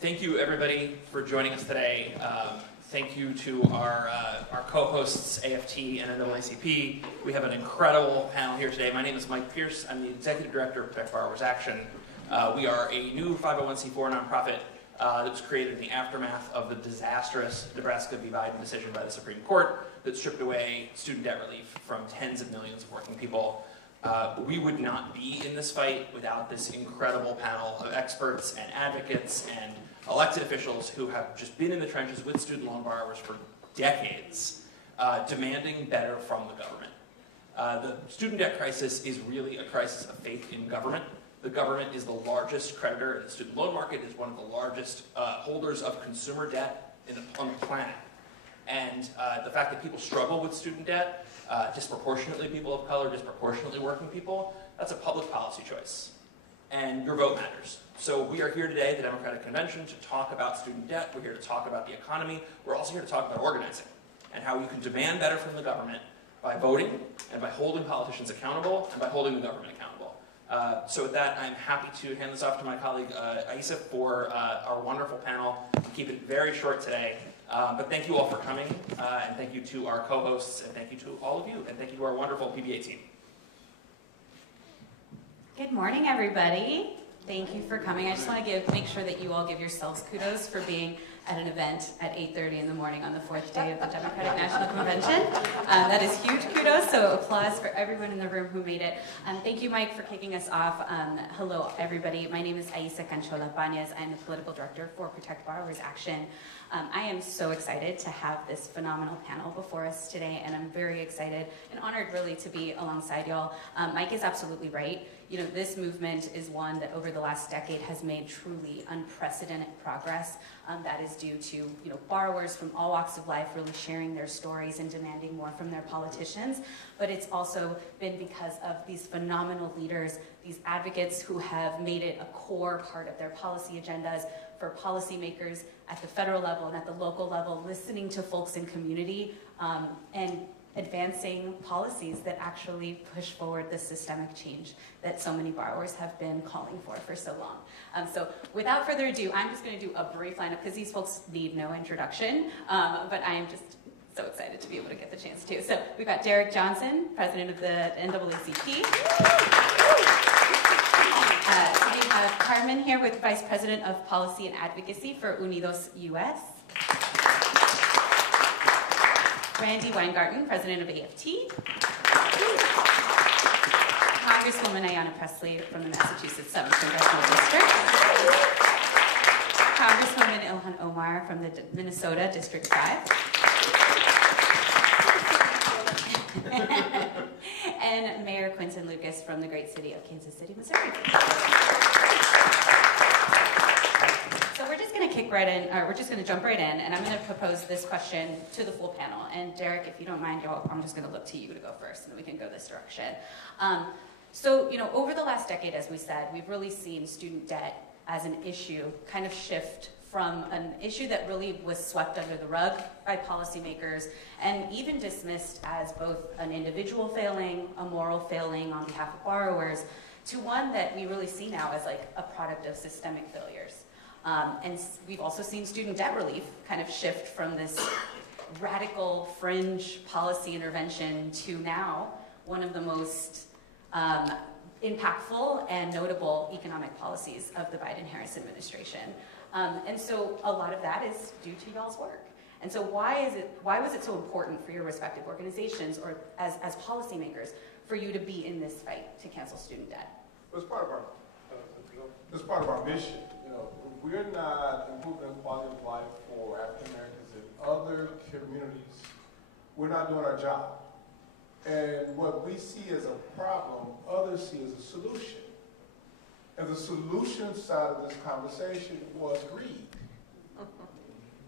Thank you, everybody, for joining us today. Thank you to our co-hosts, AFT and NAACP. We have an incredible panel here today. My name is Mike Pierce. I'm the Executive Director of Protect Borrowers Action. We are a new 501c4 nonprofit that was created in the aftermath of the disastrous Nebraska v. Biden decision by the Supreme Court that stripped away student debt relief from tens of millions of working people. We would not be in this fight without this incredible panel of experts and advocates and elected officials who have just been in the trenches with student loan borrowers for decades, demanding better from the government. The student debt crisis is really a crisis of faith in government. The government is the largest creditor in the student loan market, is one of the largest holders of consumer debt on the planet. And the fact that people struggle with student debt, disproportionately people of color, disproportionately working people, that's a public policy choice. And your vote matters. So we are here today at the Democratic Convention to talk about student debt. We're here to talk about the economy. We're also here to talk about organizing and how you can demand better from the government by voting and by holding politicians accountable and by holding the government accountable. So with that, I'm happy to hand this off to my colleague Aissa for our wonderful panel. We'll keep it very short today. But thank you all for coming, and thank you to our co-hosts, and thank you to all of you, and thank you to our wonderful PBA team. Good morning, everybody. Thank you for coming. I just want to make sure that you all give yourselves kudos for being at an event at 8:30 in the morning on the fourth day of the Democratic National Convention. That is huge kudos, so applause for everyone in the room who made it. Thank you, Mike, for kicking us off. Hello, everybody. My name is Aissa Canchola-Banez. I'm the Political Director for Protect Borrowers Action. I am so excited to have this phenomenal panel before us today, and I'm very excited and honored, really, to be alongside y'all. Mike is absolutely right. You know, this movement is one that over the last decade has made truly unprecedented progress. That is due to, borrowers from all walks of life really sharing their stories and demanding more from their politicians. But it's also been because of these phenomenal leaders, these advocates who have made it a core part of their policy agendas for policymakers at the federal level and at the local level, listening to folks in community and advancing policies that actually push forward the systemic change that so many borrowers have been calling for so long. So without further ado, I'm just going to do a brief lineup because these folks need no introduction, but I am just so excited to be able to get the chance to. So we've got Derek Johnson, president of the NAACP. We have Carmen here with Vice President of Policy and Advocacy for Unidos US. Randy Weingarten, President of AFT. Congresswoman Ayanna Pressley from the Massachusetts 7th Congressional District. Congresswoman Ilhan Omar from the Minnesota District 5. And Mayor Quinton Lucas from the great city of Kansas City, Missouri. So we're just going to kick right in, or we're just going to jump right in, and I'm going to propose this question to the full panel. And Derek, if you don't mind, I'm just going to look to you to go first, and then we can go this direction. So, over the last decade, as we said, we've really seen student debt as an issue kind of shift from an issue that really was swept under the rug by policymakers and even dismissed as both an individual failing, a moral failing on behalf of borrowers, to one that we really see now as like a product of systemic failures. And we've also seen student debt relief kind of shift from this radical fringe policy intervention to now one of the most impactful and notable economic policies of the Biden-Harris administration. And so a lot of that is due to y'all's work. And so why was it so important for your respective organizations or as policymakers for you to be in this fight to cancel student debt? Well, it's part of our mission. If we're not improving the quality of life for African Americans in other communities, we're not doing our job. And what we see as a problem, others see as a solution. And the solution side of this conversation was greed.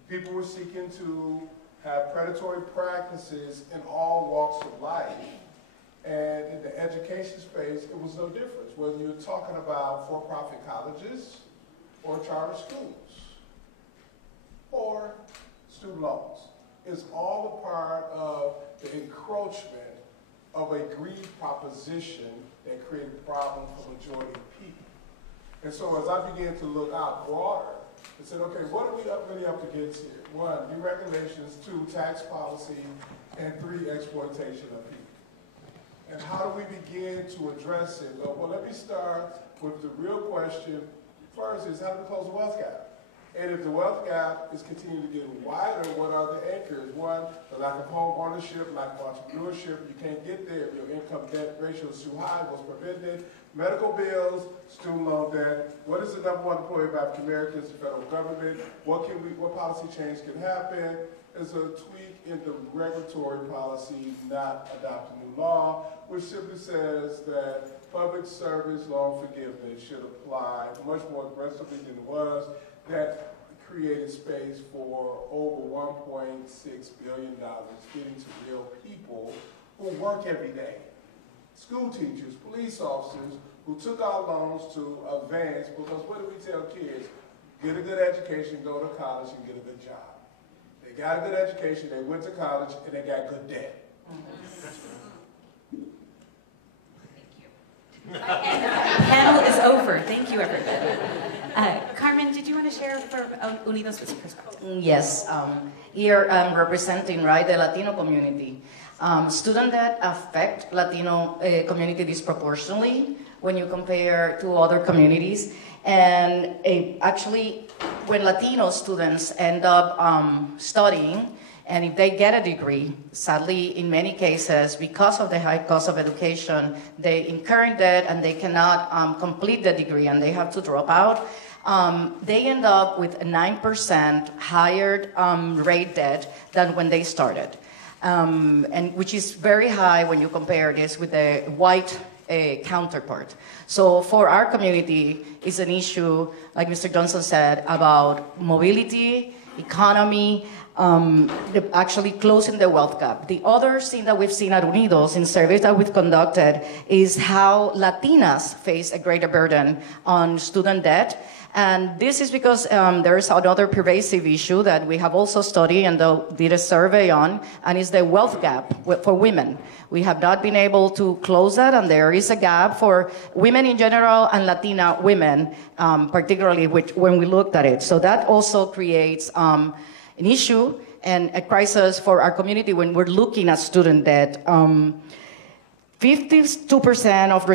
People were seeking to have predatory practices in all walks of life. And in the education space, it was no difference, whether you're talking about for-profit colleges or charter schools or student loans. It's all a part of the encroachment of a greed proposition that created problems for the majority of people. And so as I began to look out broader, and said, okay, what are we really up against here? 1, deregulations, 2, tax policy, and 3, exploitation of people. And how do we begin to address it? Well, let me start with the real question. First is, how do we close the wealth gap? And if the wealth gap is continuing to get wider, what are the anchors? 1, the lack of home ownership, lack of entrepreneurship. You can't get there if your income debt ratio is too high. What's preventing it? Medical bills, student loan debt. What is the number one employer of African Americans? The federal government. What policy change can happen? Is a tweak in the regulatory policy, not adopt a new law, which simply says that public service loan forgiveness should apply much more aggressively than it was. That created space for over $1.6 billion getting to real people who work every day. School teachers, police officers who took out loans to advance, because what do we tell kids? Get a good education, go to college, and get a good job. They got a good education, they went to college, and they got good debt. The panel is over. Thank you, everybody. Carmen, did you want to share for Unidos perspective? Yes. Here I'm representing, right, the Latino community. Student debt affect Latino community disproportionately when you compare to other communities. And actually, when Latino students end up studying, and if they get a degree, sadly, in many cases, because of the high cost of education, they incur in debt and they cannot complete the degree and they have to drop out. They end up with a 9% higher rate debt than when they started, and which is very high when you compare this with the white counterpart. So for our community, it's an issue, like Mr. Johnson said, about mobility, economy, actually closing the wealth gap. The other thing that we've seen at Unidos in surveys that we've conducted is how Latinas face a greater burden on student debt. And this is because there is another pervasive issue that we have also studied and did a survey on, and is the wealth gap for women. We have not been able to close that, and there is a gap for women in general and Latina women, particularly when we looked at it. So that also creates an issue and a crisis for our community when we're looking at student debt. 52% of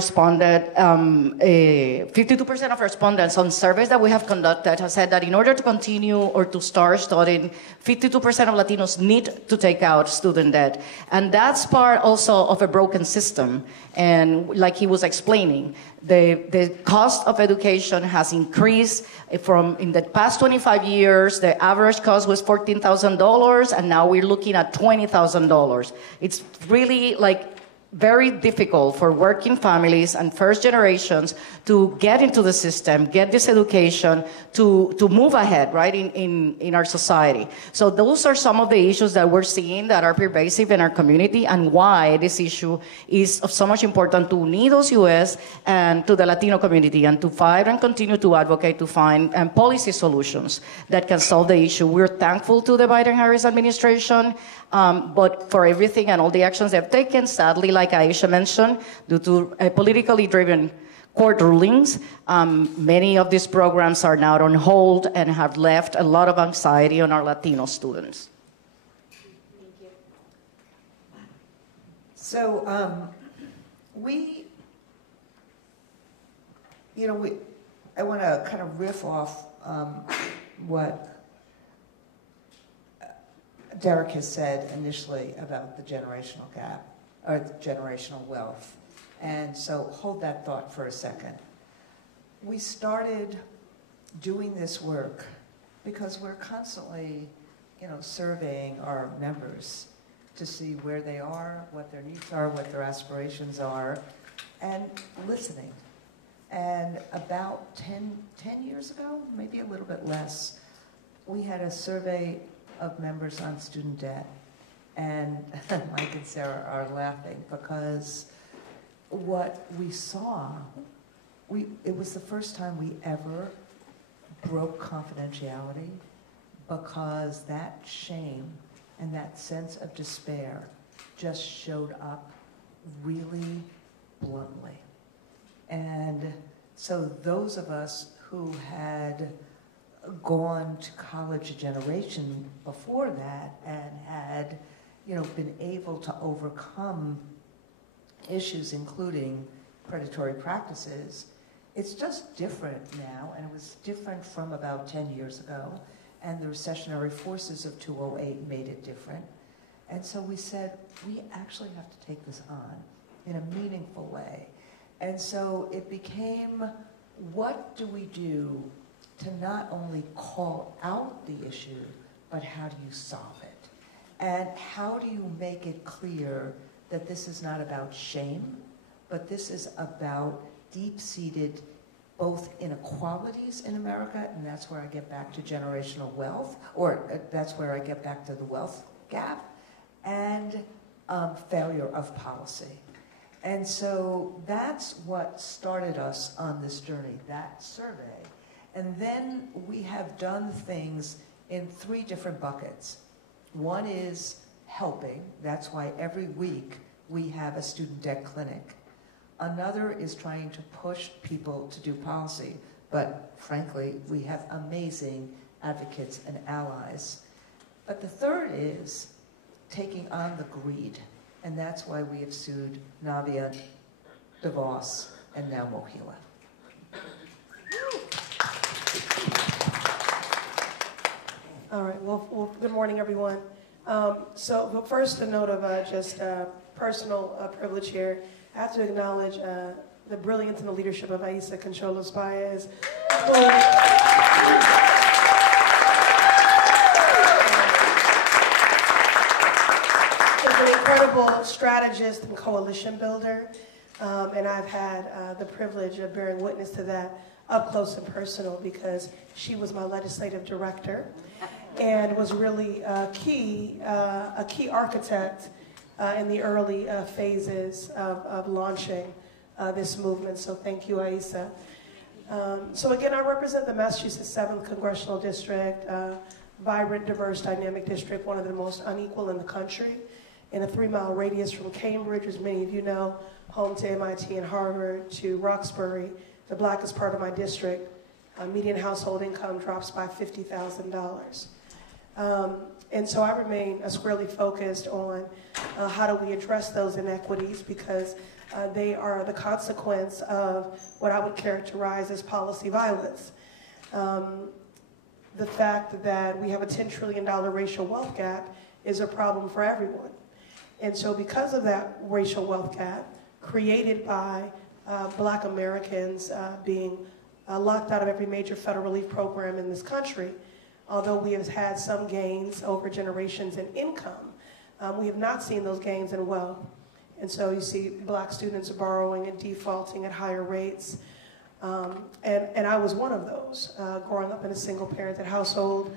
respondents on surveys that we have conducted have said that in order to continue or to start studying, 52% of Latinos need to take out student debt. And that's part also of a broken system. And like he was explaining, the cost of education has increased from, in the past 25 years, the average cost was $14,000, and now we're looking at $20,000. It's really like very difficult for working families and first generations to get into the system, get this education, to move ahead, right, in our society. So those are some of the issues that we're seeing that are pervasive in our community, and why this issue is of so much importance to Unidos US and to the Latino community, and to fight and continue to advocate to find policy solutions that can solve the issue. We're thankful to the Biden-Harris administration, but for everything and all the actions they've taken, sadly, like Aisha mentioned, due to politically driven court rulings, many of these programs are now on hold and have left a lot of anxiety on our Latino students. Thank you. So I want to kind of riff off what Derek has said initially about the generational gap, or the generational wealth. And so hold that thought for a second. We started doing this work because we're constantly, surveying our members to see where they are, what their needs are, what their aspirations are, and listening. And about 10 years ago, maybe a little bit less, we had a survey of members on student debt. And Mike and Sarah are laughing because what we saw, it was the first time we ever broke confidentiality, because that shame and that sense of despair just showed up really bluntly. And so those of us who had gone to college a generation before that and had, been able to overcome issues including predatory practices. It's just different now, and it was different from about 10 years ago, and the recessionary forces of 2008 made it different. And so we said, we actually have to take this on in a meaningful way. And so it became, what do we do to not only call out the issue, but how do you solve it? And how do you make it clear that this is not about shame, but this is about deep-seated both inequalities in America, and that's where I get back to generational wealth, or that's where I get back to the wealth gap, and failure of policy. And so that's what started us on this journey, that survey. And then we have done things in 3 different buckets. One is helping. That's why every week we have a student debt clinic. Another is trying to push people to do policy. But frankly, we have amazing advocates and allies. But the third is taking on the greed. And that's why we have sued Navia, DeVos, and now Mohila. All right. Well, good morning, everyone. So first, a note of just personal privilege here. I have to acknowledge the brilliance and the leadership of Aisa Concholos Baez, who's an incredible strategist and coalition builder. And I've had the privilege of bearing witness to that up close and personal because she was my legislative director and was really a key architect in the early phases of launching this movement. So thank you, Aisa. So again, I represent the Massachusetts 7th Congressional District, vibrant, diverse, dynamic district, one of the most unequal in the country, in a 3-mile radius from Cambridge, as many of you know, home to MIT and Harvard, to Roxbury, the blackest part of my district. Median household income drops by $50,000. And so I remain squarely focused on how do we address those inequities because they are the consequence of what I would characterize as policy violence. The fact that we have a $10 trillion racial wealth gap is a problem for everyone. And so because of that racial wealth gap created by Black Americans being locked out of every major federal relief program in this country, although we have had some gains over generations in income, we have not seen those gains in wealth. And so you see Black students borrowing and defaulting at higher rates. And I was one of those, growing up in a single-parented household.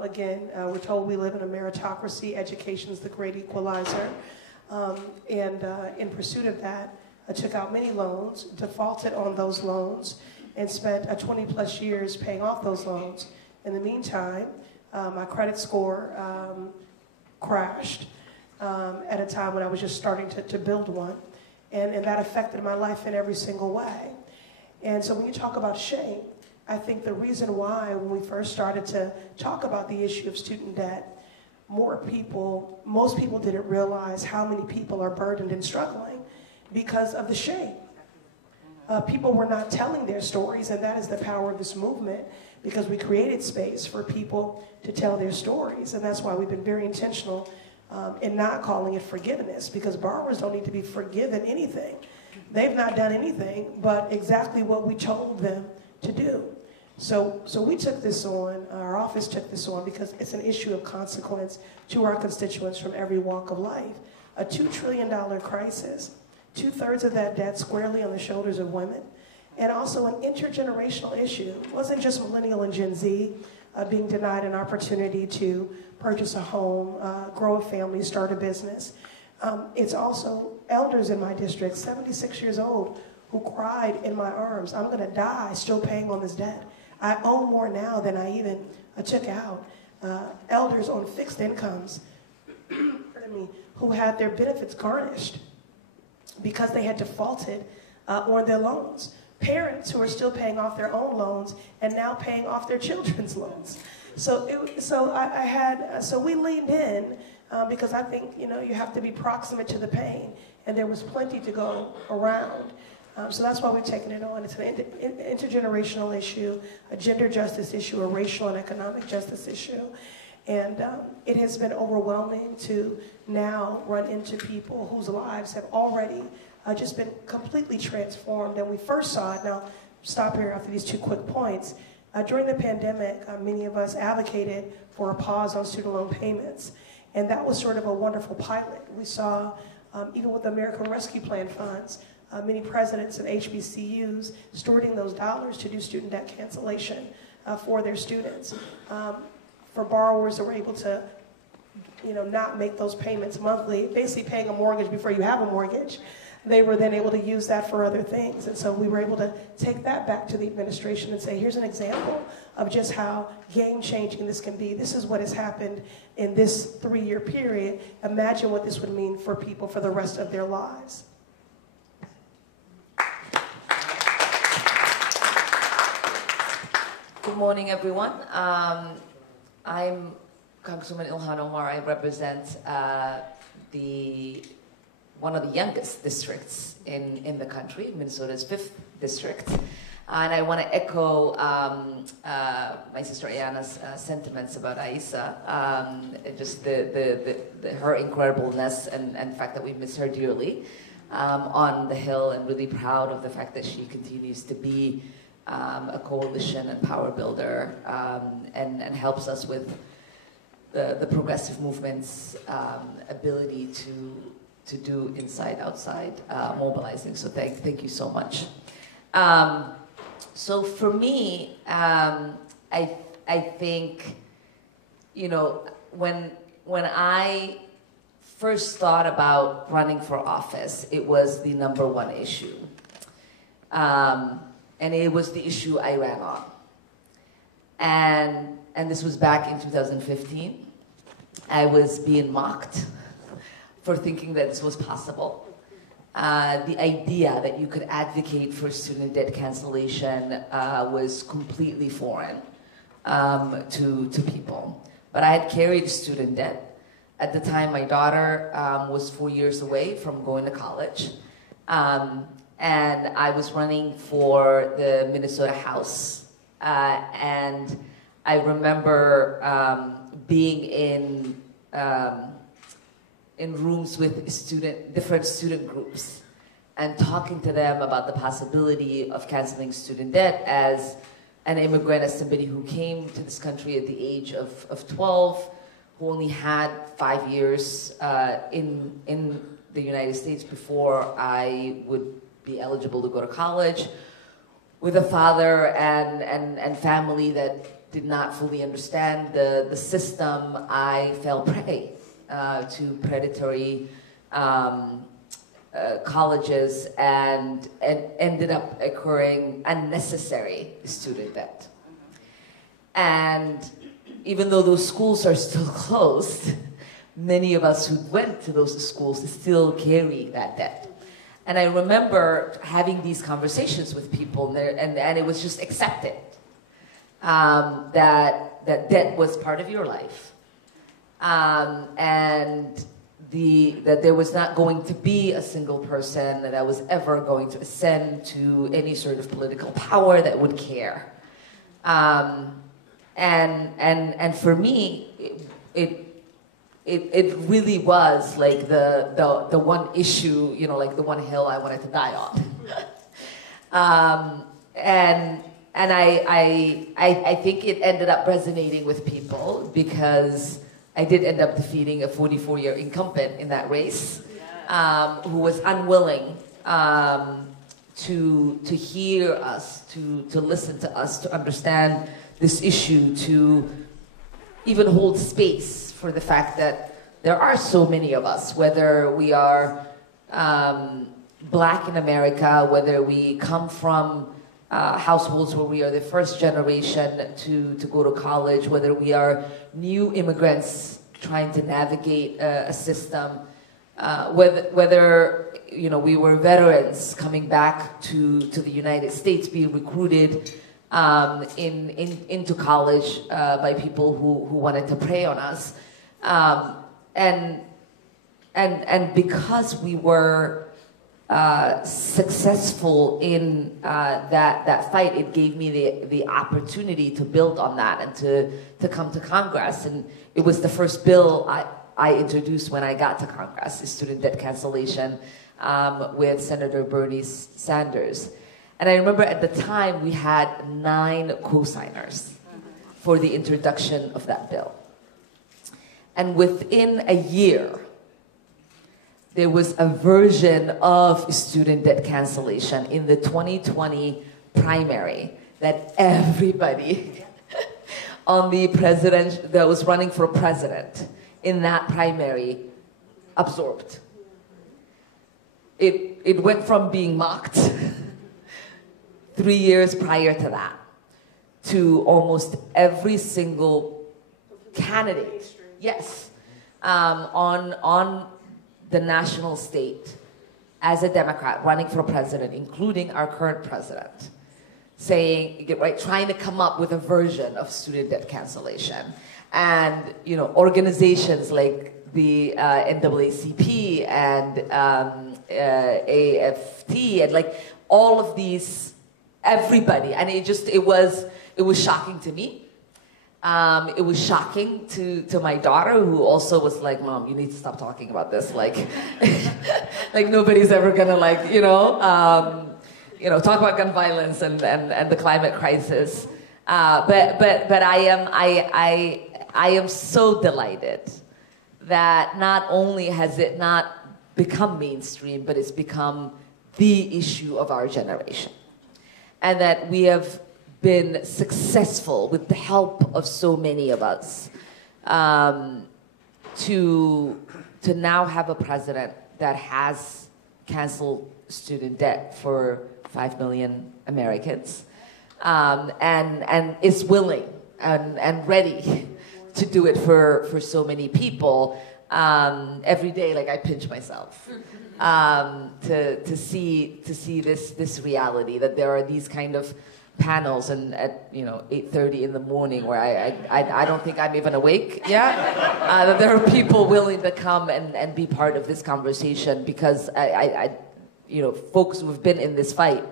Again, we're told we live in a meritocracy. Education is the great equalizer. And in pursuit of that, I took out many loans, defaulted on those loans, and spent 20-plus years paying off those loans. In the meantime, my credit score crashed at a time when I was just starting to build one. And that affected my life in every single way. And so when you talk about shame, I think the reason why when we first started to talk about the issue of student debt, most people didn't realize how many people are burdened and struggling because of the shame. People were not telling their stories, and that is the power of this movement, because we created space for people to tell their stories. And that's why we've been very intentional in not calling it forgiveness, because borrowers don't need to be forgiven anything. They've not done anything but exactly what we told them to do. So we took this on, our office took this on, because it's an issue of consequence to our constituents from every walk of life. A $2 trillion crisis, 2/3 of that debt squarely on the shoulders of women, and also an intergenerational issue. It wasn't just millennial and Gen Z being denied an opportunity to purchase a home, grow a family, start a business. It's also elders in my district, 76 years old, who cried in my arms, I'm gonna die still paying on this debt. I owe more now than I even took out. Elders on fixed incomes, who had their benefits garnished because they had defaulted on their loans. parents who are still paying off their own loans and now paying off their children's loans. So we leaned in because I think, you have to be proximate to the pain, and there was plenty to go around. So that's why we've taken it on. It's an intergenerational issue, a gender justice issue, a racial and economic justice issue. And it has been overwhelming to now run into people whose lives have already just been completely transformed. And we first saw it, now stop here after these 2 quick points. During the pandemic, many of us advocated for a pause on student loan payments. And that was sort of a wonderful pilot. We saw, even with the American Rescue Plan funds, many presidents of HBCUs stewarding those dollars to do student debt cancellation for their students. For borrowers that were able to, not make those payments monthly, basically paying a mortgage before you have a mortgage, they were then able to use that for other things. And so we were able to take that back to the administration and say, here's an example of just how game-changing this can be. This is what has happened in this 3-year period. Imagine what this would mean for people for the rest of their lives. Good morning, everyone. I'm Congresswoman Ilhan Omar. I represent one of the youngest districts in the country, Minnesota's 5th district. And I want to echo my sister Ayanna's sentiments about Aissa, just her incredibleness and the fact that we miss her dearly on the Hill, and really proud of the fact that she continues to be a coalition and power builder, and helps us with the progressive movement's ability to do inside outside mobilizing. So thank you so much. So for me, I think, when I first thought about running for office, it was the #1 issue. And it was the issue I ran on. And this was back in 2015. I was being mocked for thinking that this was possible. The idea that you could advocate for student debt cancellation was completely foreign to people. But I had carried student debt. At the time, my daughter was 4 years away from going to college. And I was running for the Minnesota House. And I remember being in rooms with different student groups and talking to them about the possibility of canceling student debt as an immigrant, as somebody who came to this country at the age of 12, who only had 5 years in the United States before I would be eligible to go to college, with a father and family that did not fully understand the system. I fell prey to predatory colleges and ended up incurring unnecessary student debt. And even though those schools are still closed, many of us who went to those schools still carry that debt. And I remember having these conversations with people, and it was just accepted that debt was part of your life, and that there was not going to be a single person that was ever going to ascend to any sort of political power that would care. And for me, it really was like the one issue, like the one hill I wanted to die on. And I think it ended up resonating with people because I did end up defeating a 44-year incumbent in that race, who was unwilling to hear us, to listen to us, to understand this issue, to even hold space for the fact that there are so many of us, whether we are Black in America, whether we come from households where we are the first generation to go to college, whether we are new immigrants trying to navigate a system whether we were veterans coming back to the United States, being recruited into college by people who wanted to prey on us, and because we were successful in that fight, it gave me the opportunity to build on that and to come to Congress. And it was the first bill I introduced when I got to Congress, the student debt cancellation, with Senator Bernie Sanders. And I remember at the time we had 9 co-signers for the introduction of that bill. And within a year, there was a version of student debt cancellation in the 2020 primary that everybody on the president that was running for president in that primary absorbed. It went from being mocked 3 years prior to that to almost every single candidate, yes, on the national state as a Democrat running for president, including our current president, saying, right, trying to come up with a version of student debt cancellation. And, organizations like the NAACP and AFT and like all of these, everybody. And it was shocking to me. It was shocking to my daughter, who also was like, "Mom, you need to stop talking about this. Like, like nobody's ever gonna talk about gun violence and the climate crisis." But I am so delighted that not only has it not become mainstream, but it's become the issue of our generation, and that we have been successful with the help of so many of us to now have a president that has canceled student debt for 5 million Americans, and is willing and ready to do it for so many people. Every day, like, I pinch myself to see this reality, that there are these kind of panels and at 8:30 in the morning where I don't think I'm even awake yet. That there are people willing to come and be part of this conversation, because I folks who have been in this fight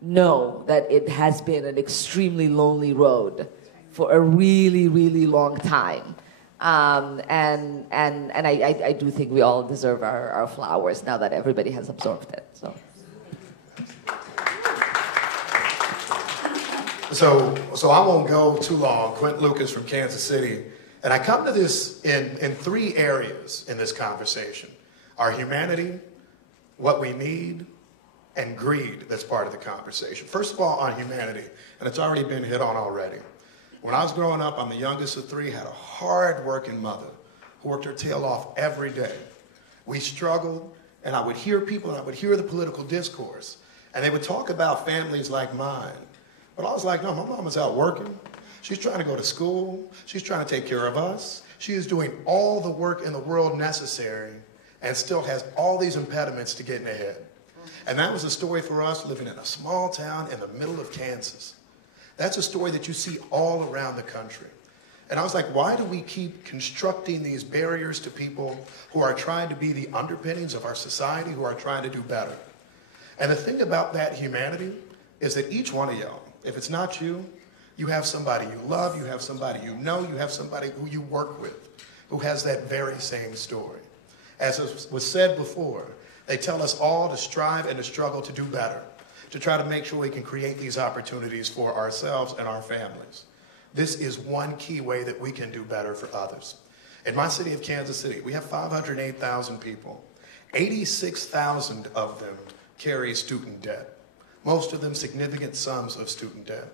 know that it has been an extremely lonely road for a really, really long time. And I do think we all deserve our flowers now that everybody has absorbed it. So I won't go too long. Quint Lucas from Kansas City. And I come to this in 3 areas in this conversation: our humanity, what we need, and greed that's part of the conversation. First of all, on humanity, and it's already been hit on already. When I was growing up, I'm the youngest of 3, had a hard-working mother who worked her tail off every day. We struggled, and I would hear people, and I would hear the political discourse, and they would talk about families like mine. But I was like, no, my mama's out working. She's trying to go to school. She's trying to take care of us. She is doing all the work in the world necessary and still has all these impediments to getting ahead. And that was a story for us living in a small town in the middle of Kansas. That's a story that you see all around the country. And I was like, why do we keep constructing these barriers to people who are trying to be the underpinnings of our society, who are trying to do better? And the thing about that humanity is that each one of y'all, if it's not you, you have somebody you love, you have somebody you know, you have somebody who you work with who has that very same story. As was said before, they tell us all to strive and to struggle to do better, to try to make sure we can create these opportunities for ourselves and our families. This is one key way that we can do better for others. In my city of Kansas City, we have 508,000 people. 86,000 of them carry student debt. Most of them significant sums of student debt.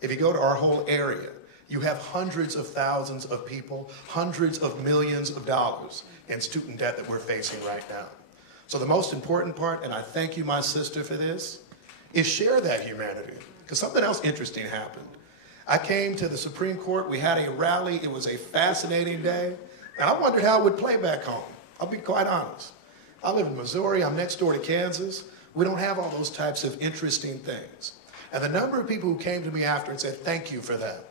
If you go to our whole area, you have hundreds of thousands of people, hundreds of millions of dollars in student debt that we're facing right now. So the most important part, and I thank you, my sister, for this, is share that humanity. Because something else interesting happened. I came to the Supreme Court, we had a rally, it was a fascinating day, and I wondered how it would play back home. I'll be quite honest. I live in Missouri. I'm next door to Kansas. We don't have all those types of interesting things. And the number of people who came to me after and said, thank you for that.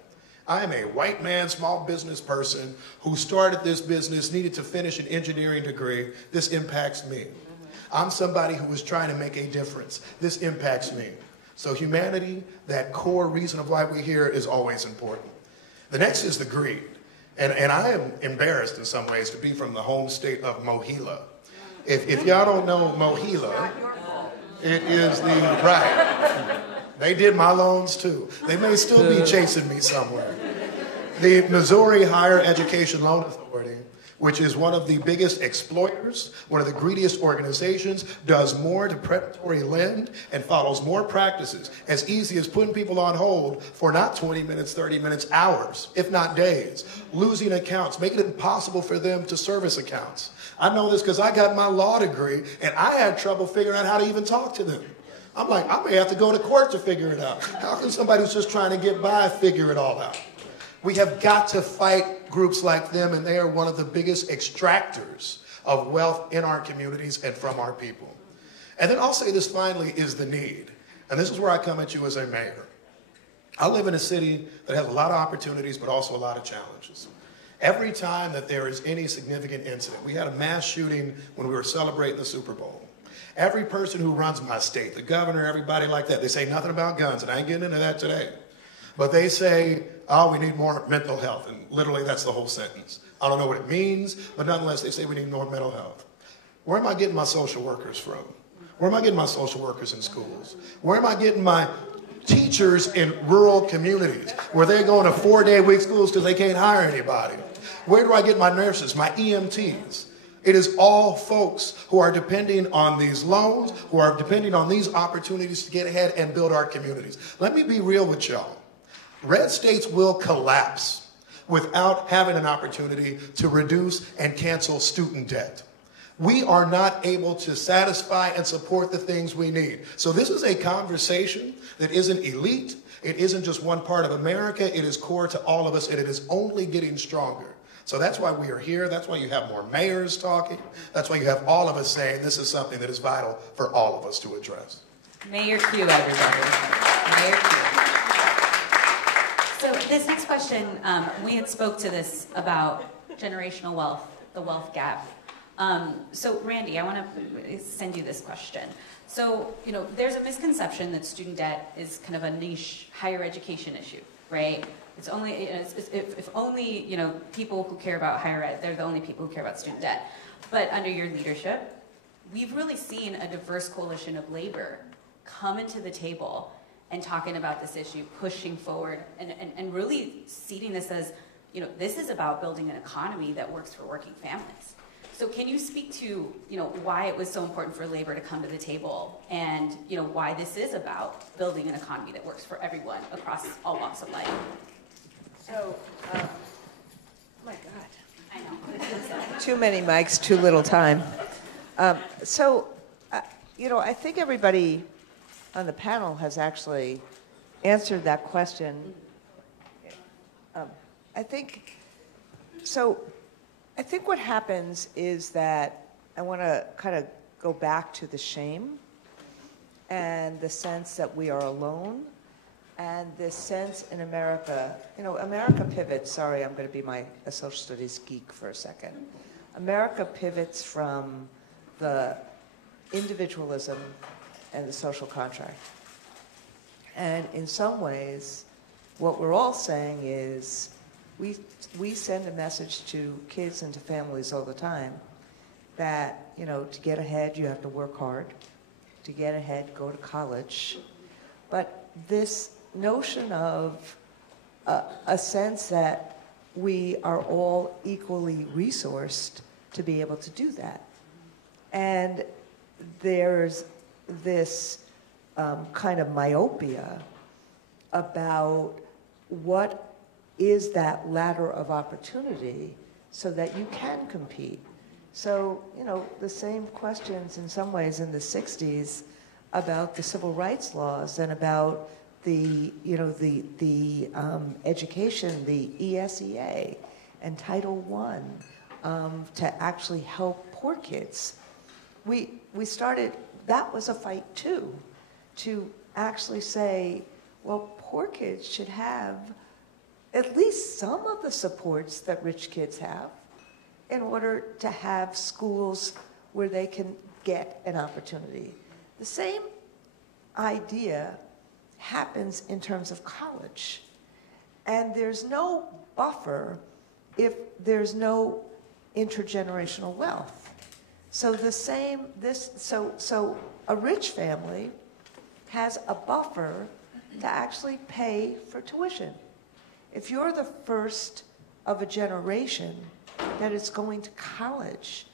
I am a white man, small business person who started this business, needed to finish an engineering degree. This impacts me. I'm somebody who is trying to make a difference. This impacts me. So humanity, that core reason of why we're here, is always important. The next is the greed. And I am embarrassed in some ways to be from the home state of Mohila. If y'all don't know Mohila, it is the, right. They did my loans too. They may still be chasing me somewhere. The Missouri Higher Education Loan Authority, which is one of the biggest exploiters, one of the greediest organizations, does more to predatory lend and follows more practices as easy as putting people on hold for not 20 minutes, 30 minutes, hours, if not days, losing accounts, making it impossible for them to service accounts. I know this because I got my law degree and I had trouble figuring out how to even talk to them. I'm like, I may have to go to court to figure it out. How can somebody who's just trying to get by figure it all out? We have got to fight groups like them, and they are one of the biggest extractors of wealth in our communities and from our people. And then I'll say this finally is the need. And this is where I come at you as a mayor. I live in a city that has a lot of opportunities, but also a lot of challenges. Every time that there is any significant incident, we had a mass shooting when we were celebrating the Super Bowl. Every person who runs my state, the governor, everybody like that, they say nothing about guns, and I ain't getting into that today. But they say, oh, we need more mental health, and literally that's the whole sentence. I don't know what it means, but nonetheless, they say we need more mental health. Where am I getting my social workers from? Where am I getting my social workers in schools? Where am I getting my teachers in rural communities where they're going to 4-day-a-week schools because they can't hire anybody? Where do I get my nurses, my EMTs? It is all folks who are depending on these loans, who are depending on these opportunities to get ahead and build our communities. Let me be real with y'all. Red states will collapse without having an opportunity to reduce and cancel student debt. We are not able to satisfy and support the things we need. So this is a conversation that isn't elite. It isn't just one part of America. It is core to all of us, and it is only getting stronger. So that's why we are here. That's why you have more mayors talking. That's why you have all of us saying this is something that is vital for all of us to address. Mayor Q, everybody. Mayor Q. So this next question, we had spoke to this about generational wealth, the wealth gap. So Randy, I want to send you this question. So, there's a misconception that student debt is kind of a niche higher education issue, right? It's only, if only, people who care about higher ed, they're the only people who care about student debt. But under your leadership, we've really seen a diverse coalition of labor come into the table and talking about this issue, pushing forward, and really seeing this as, this is about building an economy that works for working families. So can you speak to, why it was so important for labor to come to the table and, why this is about building an economy that works for everyone across all walks of life? So, oh my God. I know. Too many mics, too little time. I think everybody on the panel has actually answered that question. I think what happens is that I want to kind of go back to the shame and the sense that we are alone. And this sense in America, America pivots, sorry, I'm going to be a social studies geek for a second. America pivots from the individualism and the social contract. And in some ways, what we're all saying is, we send a message to kids and to families all the time that, to get ahead, you have to work hard. To get ahead, go to college. But this notion of a sense that we are all equally resourced to be able to do that. And there's this kind of myopia about what is that ladder of opportunity so that you can compete. So, the same questions in some ways in the 60s about the civil rights laws and about the education, the ESEA and Title I, to actually help poor kids, we started, that was a fight too, to actually say, well, poor kids should have at least some of the supports that rich kids have in order to have schools where they can get an opportunity. The same idea happens in terms of college. And there's no buffer if there's no intergenerational wealth. So so a rich family has a buffer to actually pay for tuition. If you're the first of a generation that is going to college,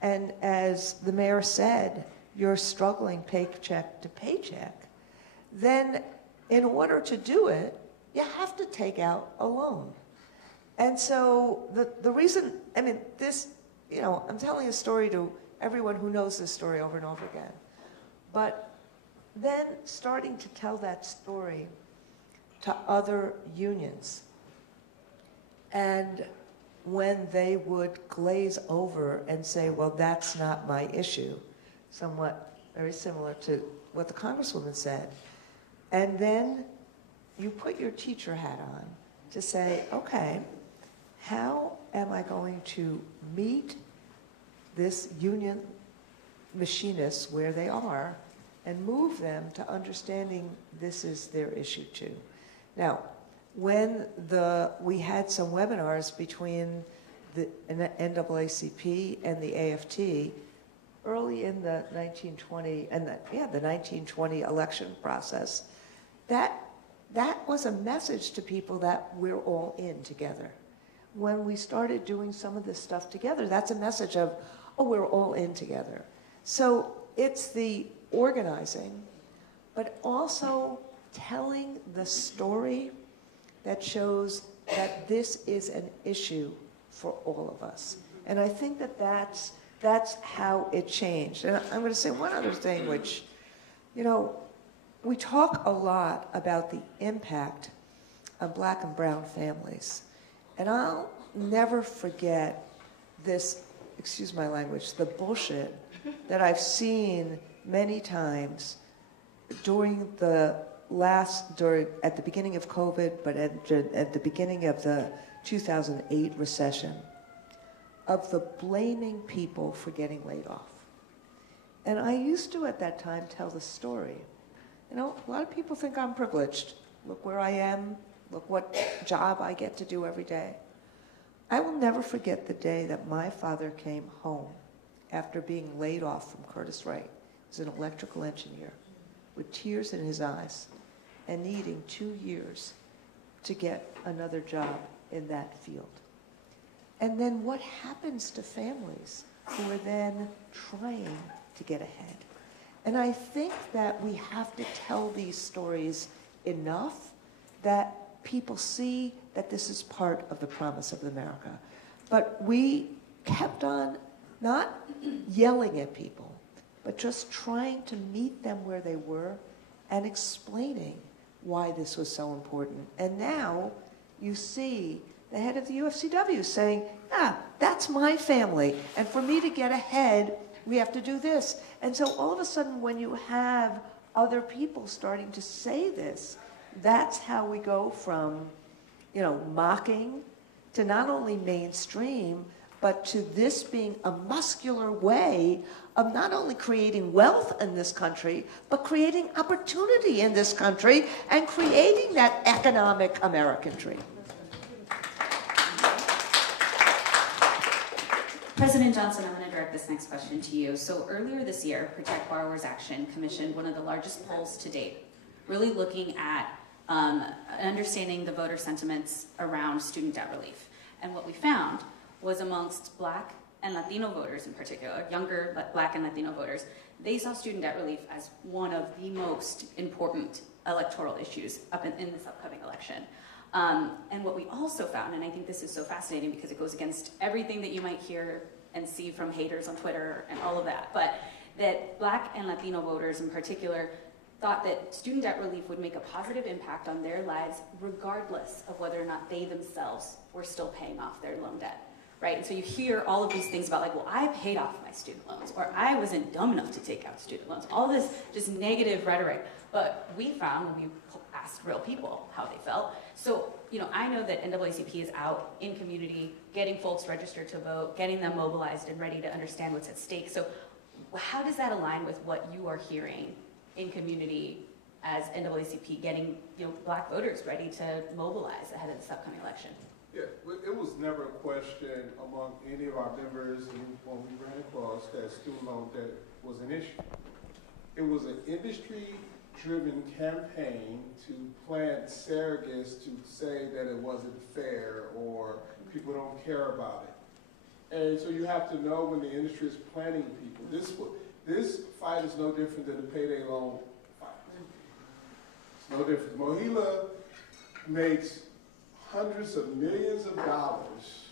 and as the mayor said, you're struggling paycheck to paycheck, then in order to do it, you have to take out a loan. And so the reason, I mean, this, you know, I'm telling a story to everyone who knows this story over and over again. But then starting to tell that story to other unions, and when they would glaze over and say, well, that's not my issue, somewhat very similar to what the Congresswoman said. And then you put your teacher hat on to say, okay, how am I going to meet this union machinists where they are and move them to understanding this is their issue too? Now, when we had some webinars between the NAACP and the AFT early in the 1920 election process, that was a message to people that we're all in together. When we started doing some of this stuff together, that's a message of, oh, we're all in together. So it's the organizing, but also telling the story that shows that this is an issue for all of us. And I think that that's how it changed. And I'm going to say one other thing, which, you know, we talk a lot about the impact of Black and brown families. And I'll never forget this, excuse my language, the bullshit that I've seen many times during at the beginning of COVID, but at the beginning of the 2008 recession, of the blaming people for getting laid off. And I used to, at that time, tell the story. You know, a lot of people think I'm privileged. Look where I am. Look what job I get to do every day. I will never forget the day that my father came home after being laid off from Curtiss-Wright. He was an electrical engineer with tears in his eyes and needing 2 years to get another job in that field. And then what happens to families who are then trying to get ahead? And I think that we have to tell these stories enough that people see that this is part of the promise of America. But we kept on not yelling at people, but just trying to meet them where they were and explaining why this was so important. And now you see the head of the UFCW saying, that's my family. And for me to get ahead, we have to do this. And so all of a sudden, when you have other people starting to say this, that's how we go from, you know, mocking to not only mainstream, but to this being a muscular way of not only creating wealth in this country, but creating opportunity in this country and creating that economic American dream. President Johnson, I'm going to direct this next question to you. So earlier this year, Protect Borrowers Action commissioned one of the largest polls to date, really looking at understanding the voter sentiments around student debt relief. And what we found was amongst Black and Latino voters in particular, younger Black and Latino voters, they saw student debt relief as one of the most important electoral issues in this upcoming election. And what we also found, and I think this is so fascinating because it goes against everything that you might hear and see from haters on Twitter and all of that, but that Black and Latino voters in particular thought that student debt relief would make a positive impact on their lives regardless of whether or not they themselves were still paying off their loan debt. right? And so you hear all of these things about like, well, I paid off my student loans, or I wasn't dumb enough to take out student loans, all this just negative rhetoric. But we found when we asked real people how they felt. So, I know that NAACP is out in community, getting folks registered to vote, getting them mobilized and ready to understand what's at stake. So how does that align with what you are hearing in community as NAACP getting Black voters ready to mobilize ahead of this upcoming election? Yeah, it was never a question among any of our members when we ran across that student loan debt was an issue. It was an industry-driven campaign to plant surrogates to say that it wasn't fair or people don't care about it. And so you have to know when the industry is planting people. This fight is no different than the payday loan fight. It's no different. Mohila makes hundreds of millions of dollars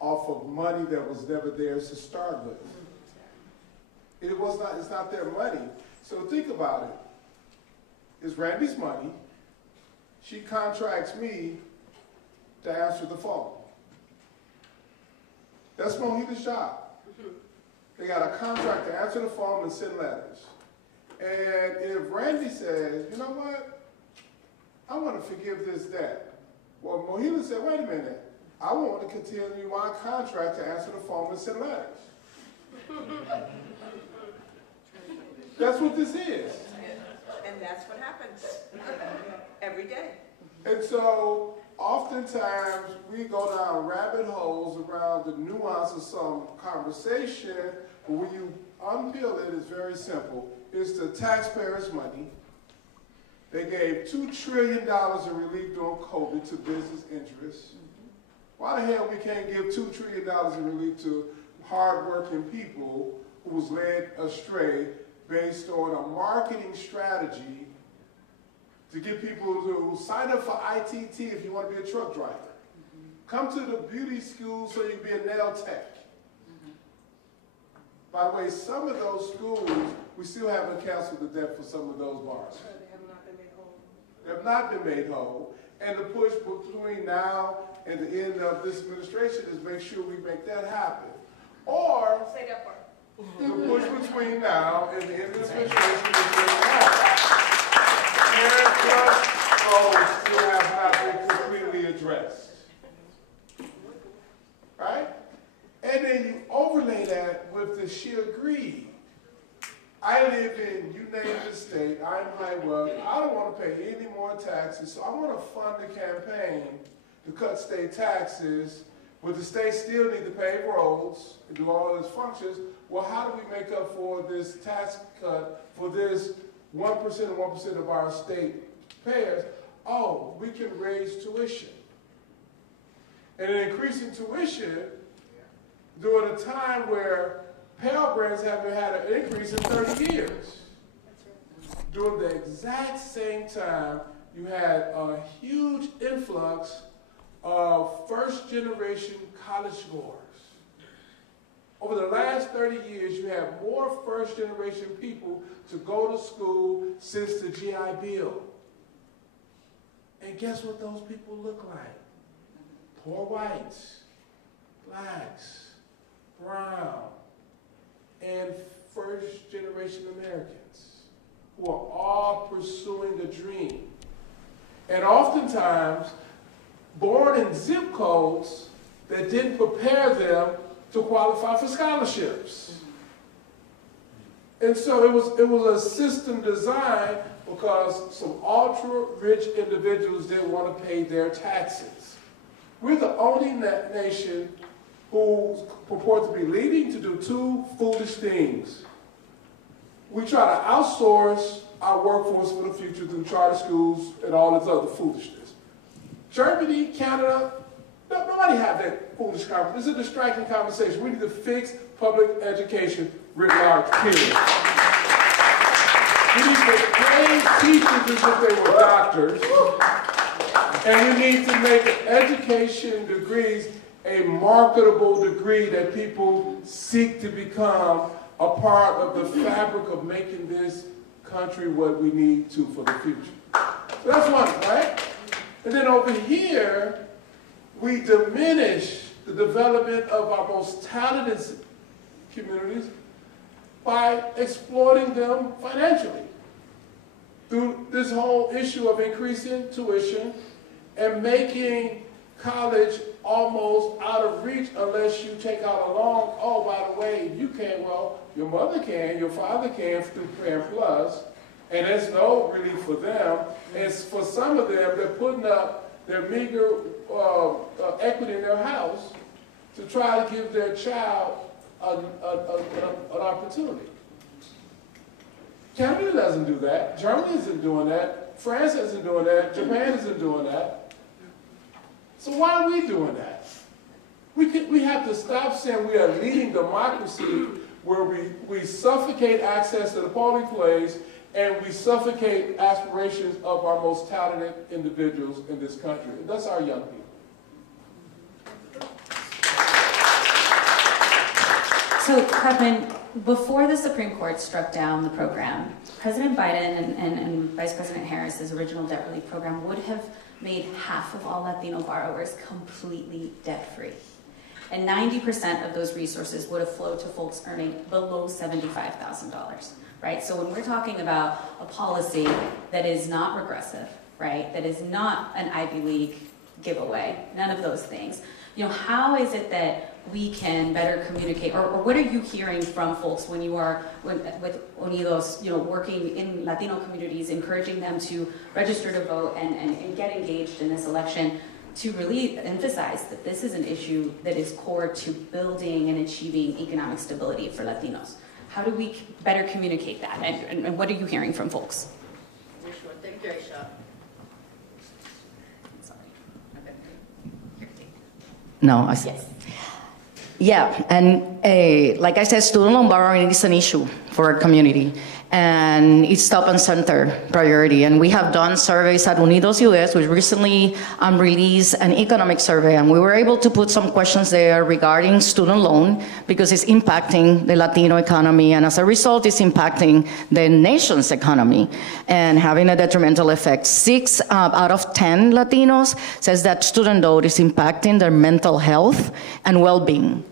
off of money that was never theirs to start with. It's not their money. So think about it. It's Randy's money. She contracts me to answer the phone. That's Mohila's job. They got a contract to answer the phone and send letters. And if Randy says, you know what, I want to forgive this debt. Well, Mohila said, wait a minute, I want to continue my contract to answer the phone and send letters. That's what this is. And that's what happens every day. And so oftentimes we go down rabbit holes around the nuance of some conversation, but when you unpeel it, it's very simple. It's the taxpayers' money. They gave $2 trillion in relief during COVID to business interests. Why the hell we can't give $2 trillion in relief to hardworking people who was led astray based on a marketing strategy to get people to sign up for ITT if you want to be a truck driver. Come to the beauty school so you can be a nail tech. By the way, some of those schools, we still haven't canceled the debt for some of those bars. They have not been made whole. And the push between now and the end of this administration is make sure we make that happen. Or Say that part. the push between now and the end of this administration is make that happen. And plus, still have not been completely addressed. Right? And then you overlay that with the sheer greed. I live in, you name the state, I'm high wealth, I don't want to pay any more taxes, so I want to fund a campaign to cut state taxes, but the states still need to pave roads and do all its functions. Well, how do we make up for this tax cut for this 1% and 1% of our state payers? Oh, we can raise tuition. And an increasing tuition during a time where Pell Grants haven't had an increase in 30 years. During the exact same time, you had a huge influx of first-generation college goers. Over the last 30 years, you have more first-generation people to go to school since the GI Bill. And guess what those people look like? Poor whites, blacks, brown, and first-generation Americans who are all pursuing a dream. And oftentimes, born in zip codes that didn't prepare them to qualify for scholarships. And so it was a system designed because some ultra-rich individuals didn't want to pay their taxes. We're the only nation who purport to be leading to do two foolish things. We try to outsource our workforce for the future through charter schools and all this other foolishness. Germany, Canada, nobody have that foolish conversation. This is a distracting conversation. We need to fix public education writ large, period. We need to pay teachers as if they were doctors. And we need to make education degrees a marketable degree that people seek to become a part of the fabric of making this country what we need to for the future. So that's one, right? And then over here, we diminish the development of our most talented communities by exploiting them financially through this whole issue of increasing tuition and making college almost out of reach unless you take out a loan. Oh, by the way, you can't, well, your mother can, your father can through Parent Plus, and there's no relief for them. And for some of them, they're putting up their meager equity in their house to try to give their child an opportunity. Canada doesn't do that. Germany isn't doing that. France isn't doing that. Japan isn't doing that. So why are we doing that? We have to stop saying we are leading democracy where we suffocate access to the polling place and we suffocate aspirations of our most talented individuals in this country. And that's our young people. So, Kevin, before the Supreme Court struck down the program, President Biden and Vice President Harris's original debt relief program would have made half of all Latino borrowers completely debt-free. And 90% of those resources would have flowed to folks earning below $75,000, right? So when we're talking about a policy that is not regressive, right, that is not an Ivy League giveaway, none of those things, how is it that we can better communicate, or what are you hearing from folks when you are with Unidos, working in Latino communities, encouraging them to register to vote and get engaged in this election, to really emphasize that this is an issue that is core to building and achieving economic stability for Latinos? How do we better communicate that, and what are you hearing from folks? Sure. Thank you, Aisha. No, I see. Yes. Yeah, and like I said, student loan borrowing is an issue for our community, and it's top and center priority. And we have done surveys at Unidos US. We recently released an economic survey, and we were able to put some questions there regarding student loan because it's impacting the Latino economy, and as a result, it's impacting the nation's economy and having a detrimental effect. 6 out of 10 Latinos says that student loan is impacting their mental health and well-being.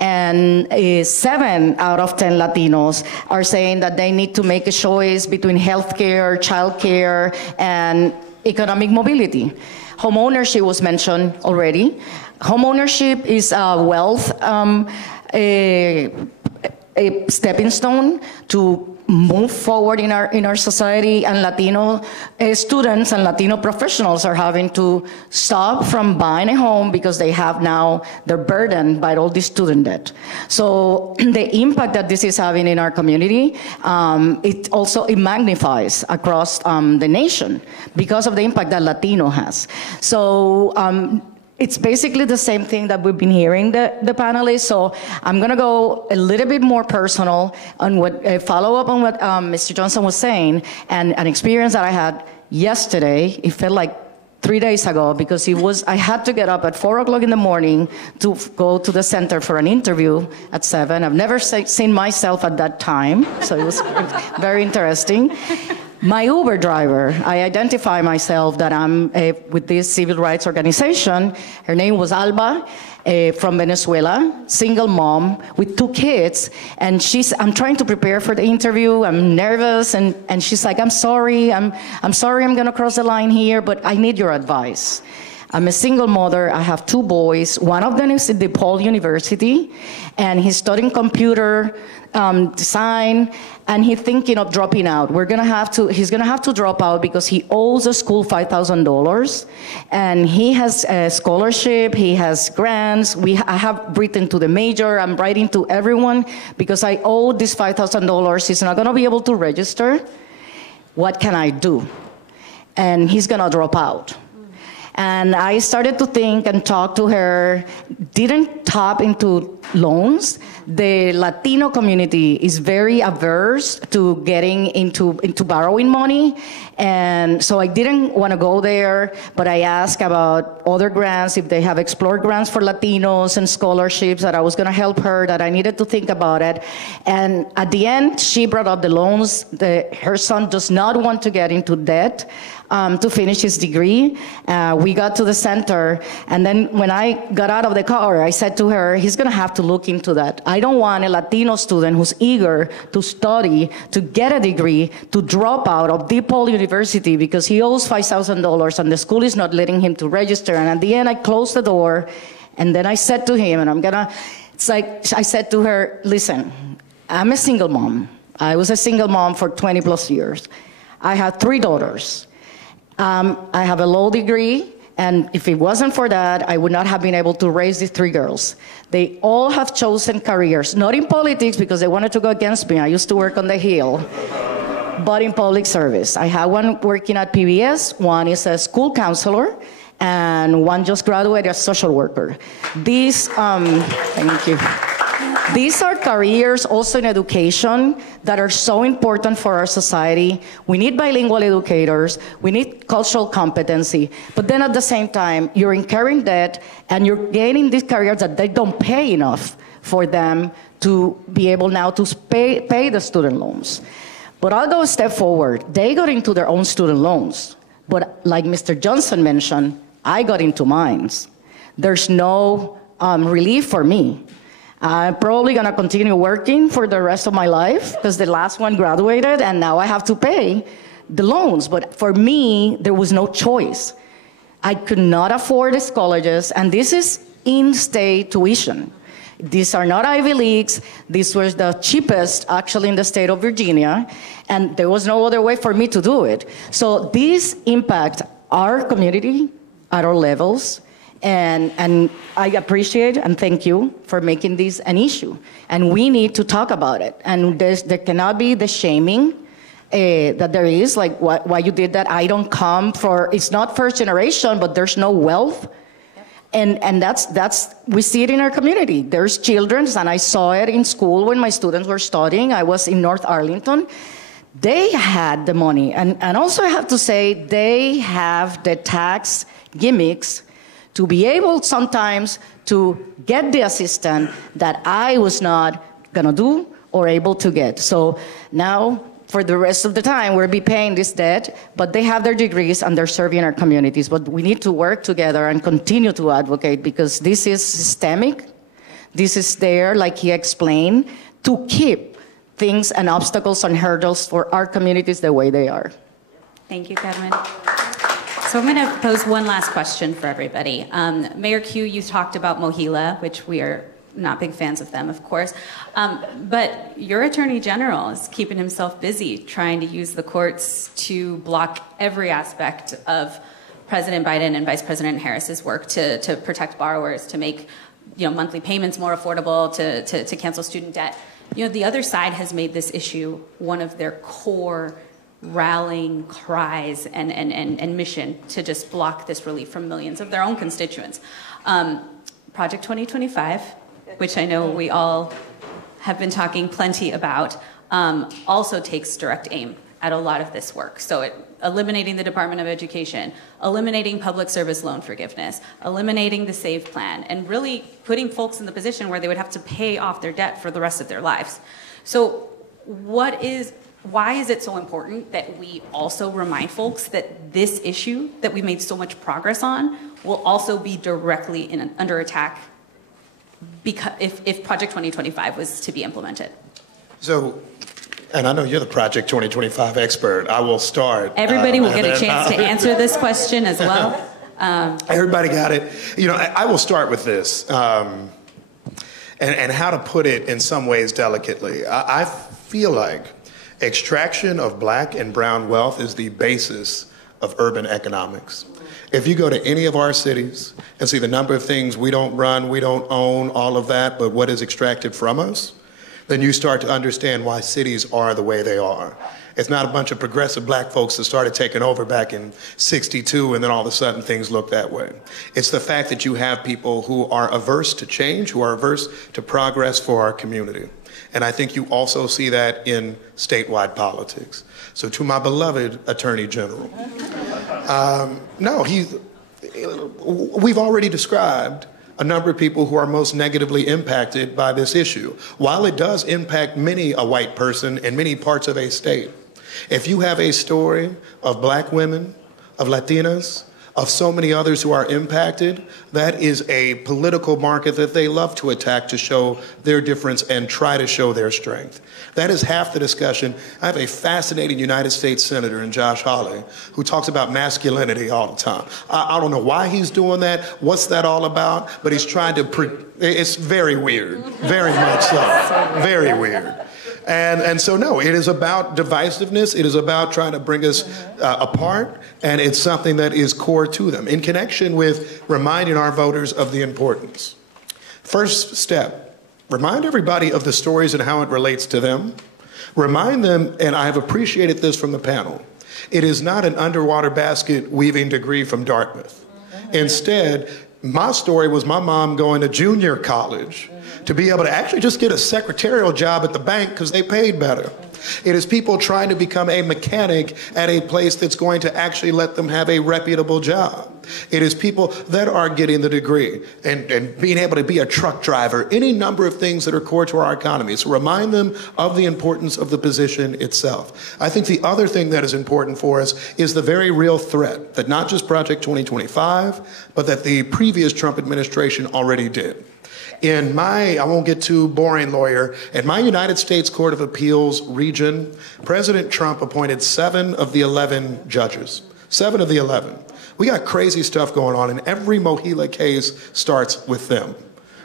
And 7 out of 10 Latinos are saying that they need to make a choice between healthcare, childcare, and economic mobility. Homeownership was mentioned already. Homeownership is a wealth, a stepping stone to move forward in our society, and Latino students and Latino professionals are having to stop from buying a home because they have now, they're burdened by all this student debt. So the impact that this is having in our community, it magnifies across the nation because of the impact that Latino has. So it's basically the same thing that we've been hearing the panelists. So I'm going to go a little bit more personal on what follow up on what Mr. Johnson was saying, and an experience that I had yesterday. It felt like 3 days ago because I had to get up at 4 o'clock in the morning to go to the center for an interview at 7. I've never seen myself at that time, so it was very interesting. My Uber driver, I identify myself that I'm with this civil rights organization. Her name was Alba, from Venezuela, single mom with 2 kids. And I'm trying to prepare for the interview. I'm nervous, and she's like, I'm sorry, I'm sorry I'm gonna cross the line here, but I need your advice. I'm a single mother. I have 2 boys. One of them is at DePaul University, and he's studying computer design, and he's thinking of dropping out. He's gonna have to drop out because he owes the school $5,000, and he has a scholarship, he has grants. I have written to the major, I'm writing to everyone because I owe this $5,000. He's not gonna be able to register. What can I do? And he's gonna drop out. And I started to think and talk to her, didn't tap into loans. The Latino community is very averse to getting into borrowing money. And so I didn't want to go there, but I asked about other grants, if they have explored grants for Latinos and scholarships, that I was going to help her, that I needed to think about it. And at the end, she brought up the loans. Her son does not want to get into debt. to finish his degree. We got to the center, and then when I got out of the car, I said to her, he's gonna have to look into that. I don't want a Latino student who's eager to study, to get a degree, to drop out of DePaul University because he owes $5,000 and the school is not letting him to register. And at the end, I closed the door, and then I said to him, and I said to her, listen, I'm a single mom. I was a single mom for 20 plus years. I have 3 daughters. I have a law degree, and if it wasn't for that, I would not have been able to raise these 3 girls. They all have chosen careers, not in politics because they wanted to go against me. I used to work on the Hill, but in public service. I have one working at PBS, one is a school counselor, and one just graduated as a social worker. These, thank you. These are careers also in education that are so important for our society. We need bilingual educators, we need cultural competency, but then at the same time, you're incurring debt and you're gaining these careers that they don't pay enough for them to be able now to pay the student loans. But I'll go a step forward. They got into their own student loans, but like Mr. Johnson mentioned, I got into mine. There's no relief for me. I'm probably gonna continue working for the rest of my life because the last one graduated and now I have to pay the loans. But for me, there was no choice. I could not afford these colleges, and this is in-state tuition. These are not Ivy Leagues. This was the cheapest actually in the state of Virginia, and there was no other way for me to do it. So these impact our community at all levels. And I appreciate and thank you for making this an issue. And we need to talk about it. And there cannot be the shaming that there is, like why you did that. I don't come for, it's not first generation, but there's no wealth. And that's we see it in our community. There's children, and I saw it in school when my students were studying. I was in North Arlington. They had the money. And also I have to say, they have the tax gimmicks to be able sometimes to get the assistance that I was not gonna do or able to get. So now, for the rest of the time, we'll be paying this debt, but they have their degrees and they're serving our communities. But we need to work together and continue to advocate because this is systemic. This is there, like he explained, to keep things and obstacles and hurdles for our communities the way they are. Thank you, Carmen. So I'm going to pose one last question for everybody. Mayor Q, you talked about Mohila, which we are not big fans of them, of course. But your Attorney General is keeping himself busy trying to use the courts to block every aspect of President Biden and Vice President Harris's work to protect borrowers, to make monthly payments more affordable, to cancel student debt. The other side has made this issue one of their core rallying cries and mission to just block this relief from millions of their own constituents. Project 2025, which I know we all have been talking plenty about, also takes direct aim at a lot of this work. So eliminating the Department of Education, eliminating public service loan forgiveness, eliminating the SAVE plan, and really putting folks in the position where they would have to pay off their debt for the rest of their lives. So why is it so important that we also remind folks that this issue that we made so much progress on will also be directly under attack because if Project 2025 was to be implemented? So, and I know you're the Project 2025 expert. I will start. Everybody will get a chance to answer this question as well. Everybody got it. I will start with this and how to put it in some ways delicately. I feel like extraction of black and brown wealth is the basis of urban economics. If you go to any of our cities and see the number of things we don't run, we don't own, all of that, but what is extracted from us, then you start to understand why cities are the way they are. It's not a bunch of progressive black folks that started taking over back in '62 and then all of a sudden things look that way. It's the fact that you have people who are averse to change, who are averse to progress for our community. And I think you also see that in statewide politics. So to my beloved Attorney General, we've already described a number of people who are most negatively impacted by this issue. While it does impact many a white person in many parts of a state, if you have a story of black women of Latinas, of so many others who are impacted, that is a political market that they love to attack to show their difference and try to show their strength. That is half the discussion. I have a fascinating United States Senator in Josh Hawley who talks about masculinity all the time. I don't know why he's doing that, what's that all about, but he's trying to, it's very weird, very much so, very weird. And so, no, it is about divisiveness. It is about trying to bring us apart, and it's something that is core to them in connection with reminding our voters of the importance. First step, remind everybody of the stories and how it relates to them. Remind them, and I have appreciated this from the panel, it is not an underwater basket weaving degree from Dartmouth. Instead, my story was my mom going to junior college to be able to actually just get a secretarial job at the bank because they paid better. It is people trying to become a mechanic at a place that's going to actually let them have a reputable job. It is people that are getting the degree and being able to be a truck driver, any number of things that are core to our economy. So remind them of the importance of the position itself. I think the other thing that is important for us is the very real threat that not just Project 2025, but that the previous Trump administration already did. In my, I won't get too boring, lawyer, in my United States Court of Appeals region, President Trump appointed 7 of the 11 judges. 7 of the 11. We got crazy stuff going on, and every Mohila case starts with them.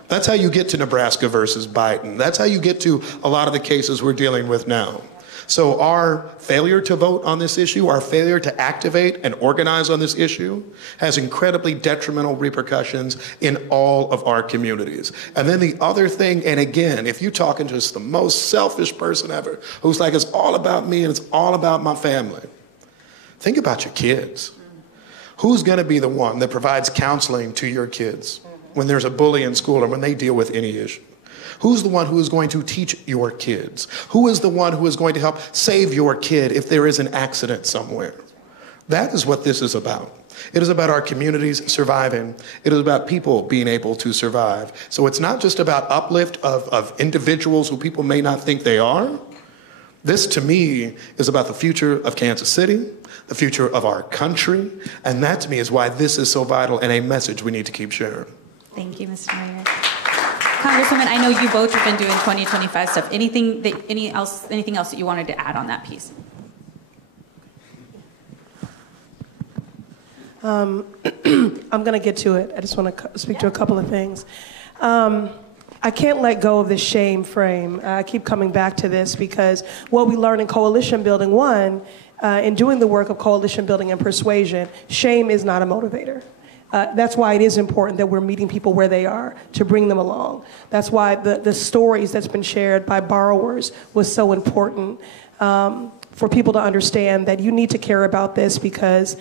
That's how you get to Nebraska versus Biden. That's how you get to a lot of the cases we're dealing with now. So our failure to vote on this issue, our failure to activate and organize on this issue has incredibly detrimental repercussions in all of our communities. And then the other thing, and again, if you're talking to just the most selfish person ever, who's like, it's all about me and it's all about my family, think about your kids. Who's going to be the one that provides counseling to your kids when there's a bully in school or when they deal with any issue? Who's the one who is going to teach your kids? Who is the one who is going to help save your kid if there is an accident somewhere? That is what this is about. It is about our communities surviving. It is about people being able to survive. So it's not just about uplift of individuals who people may not think they are. This, to me, is about the future of Kansas City, the future of our country, and that, to me, is why this is so vital and a message we need to keep sharing. Thank you, Mr. Mayor. Congresswoman, I know you both have been doing 2025 stuff. Anything else that you wanted to add on that piece? I'm going to get to it. I just want to speak to a couple of things. I can't let go of this shame frame. I keep coming back to this because what we learned in coalition building, in doing the work of coalition building and persuasion, shame is not a motivator. That's why it is important that we're meeting people where they are to bring them along. That's why the stories that's been shared by borrowers was so important for people to understand that you need to care about this because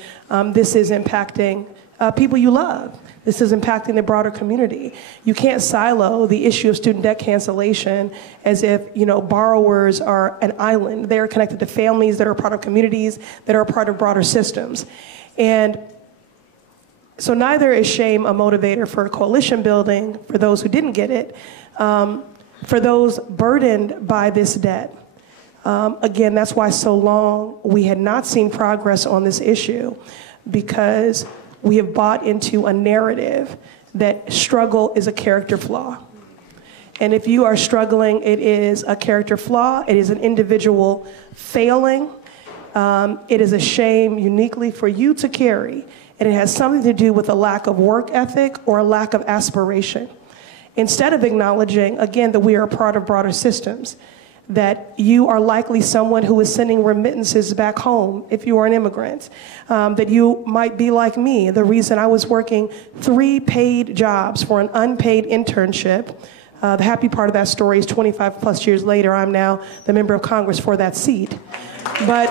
this is impacting people you love. This is impacting the broader community. You can't silo the issue of student debt cancellation as if, borrowers are an island. They're connected to families that are part of communities, that are part of broader systems. And so neither is shame a motivator for coalition building, for those who didn't get it, for those burdened by this debt. Again, that's why so long we had not seen progress on this issue, because we have bought into a narrative that struggle is a character flaw. And if you are struggling, it is a character flaw, it is an individual failing, it is a shame uniquely for you to carry. And it has something to do with a lack of work ethic or a lack of aspiration. Instead of acknowledging, again, that we are a part of broader systems, that you are likely someone who is sending remittances back home if you are an immigrant, that you might be like me. The reason I was working 3 paid jobs for an unpaid internship, the happy part of that story is 25 plus years later, I'm now the member of Congress for that seat. But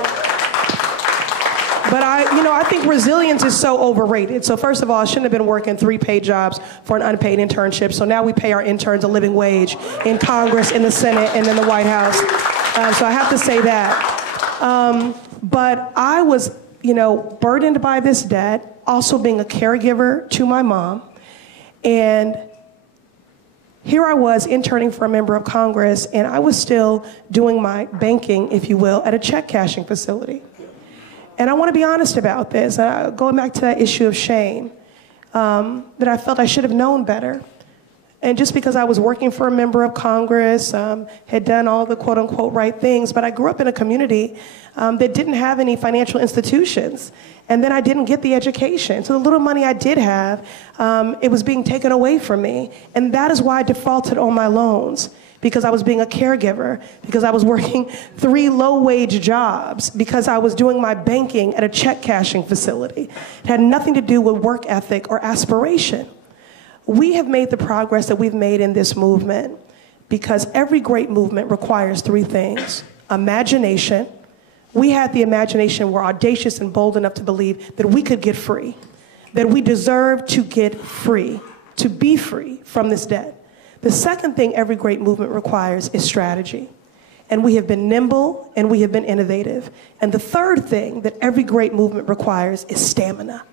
I think resilience is so overrated. So first of all, I shouldn't have been working 3 paid jobs for an unpaid internship. So now we pay our interns a living wage in Congress, in the Senate, and in the White House. So I have to say that. But I was, burdened by this debt, also being a caregiver to my mom. And here I was interning for a member of Congress, and I was still doing my banking, if you will, at a check cashing facility. And I want to be honest about this, going back to that issue of shame, that I felt I should have known better. And just because I was working for a member of Congress, had done all the quote unquote right things, but I grew up in a community that didn't have any financial institutions. And then I didn't get the education. So the little money I did have, it was being taken away from me. And that is why I defaulted on my loans, because I was being a caregiver, because I was working 3 low-wage jobs, because I was doing my banking at a check cashing facility. It had nothing to do with work ethic or aspiration. We have made the progress that we've made in this movement because every great movement requires 3 things. Imagination. We had the imagination, we're audacious and bold enough to believe that we could get free, that we deserve to get free, to be free from this debt. The second thing every great movement requires is strategy. And we have been nimble and we have been innovative. And the third thing that every great movement requires is stamina.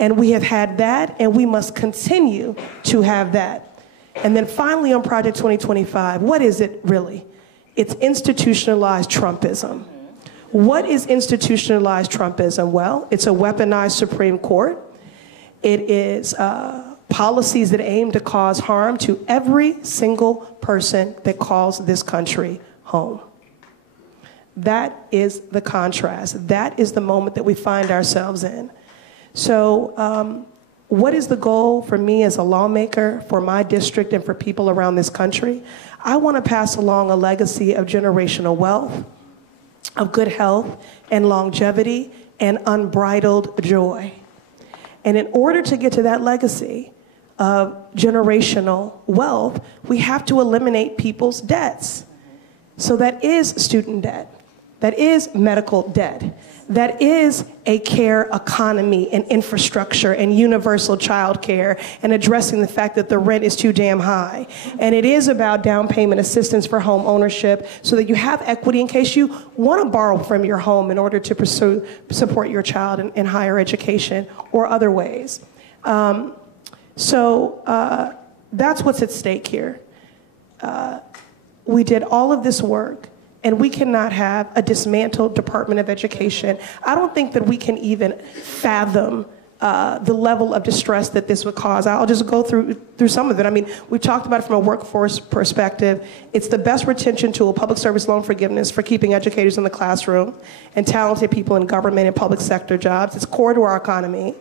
And we have had that, and we must continue to have that. And then finally on Project 2025, what is it really? It's institutionalized Trumpism. What is institutionalized Trumpism? Well, it's a weaponized Supreme Court. It is policies that aim to cause harm to every single person that calls this country home. That is the contrast. That is the moment that we find ourselves in. So what is the goal for me as a lawmaker, for my district, and for people around this country? I want to pass along a legacy of generational wealth, of good health and longevity and unbridled joy. And in order to get to that legacy of generational wealth, we have to eliminate people's debts. So that is student debt. That is medical debt. That is a care economy and infrastructure and universal child care and addressing the fact that the rent is too damn high. And it is about down payment assistance for home ownership so that you have equity in case you want to borrow from your home in order to support your child in higher education or other ways. So that's what's at stake here. We did all of this work, and we cannot have a dismantled Department of Education. I don't think that we can even fathom the level of distress that this would cause. I'll just go through some of it. I mean, we've talked about it from a workforce perspective. It's the best retention tool, public service loan forgiveness, for keeping educators in the classroom and talented people in government and public sector jobs. It's core to our economy.